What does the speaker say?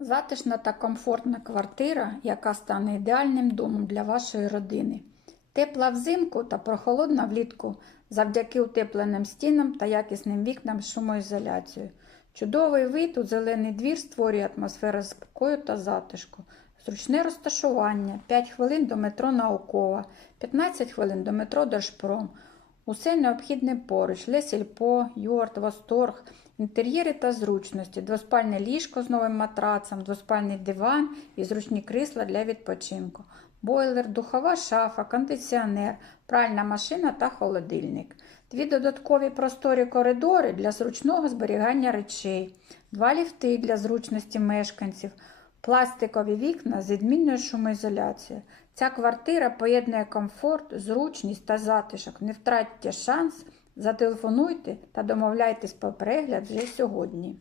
Затишна та комфортна квартира, яка стане ідеальним домом для вашої родини. Тепла взимку та прохолодна влітку завдяки утепленим стінам та якісним вікнам з шумоізоляцією. Чудовий вид у зелений двір створює атмосферу спокою та затишку. Зручне розташування 5 хвилин до метро Наукова, 15 хвилин до метро Держпром. Усе необхідне поруч: Лесільпо, Йорт, Восторг, інтер'єри та зручності, двоспальне ліжко з новим матрацем, двоспальний диван і зручні крісла для відпочинку, бойлер, духова шафа, кондиціонер, пральна машина та холодильник. Дві додаткові просторі коридори для зручного зберігання речей, два ліфти для зручності мешканців, пластикові вікна з відмінною шумоізоляцією. Ця квартира поєднує комфорт, зручність та затишок. Не втратьте шанс, зателефонуйте та домовляйтесь про перегляд вже сьогодні.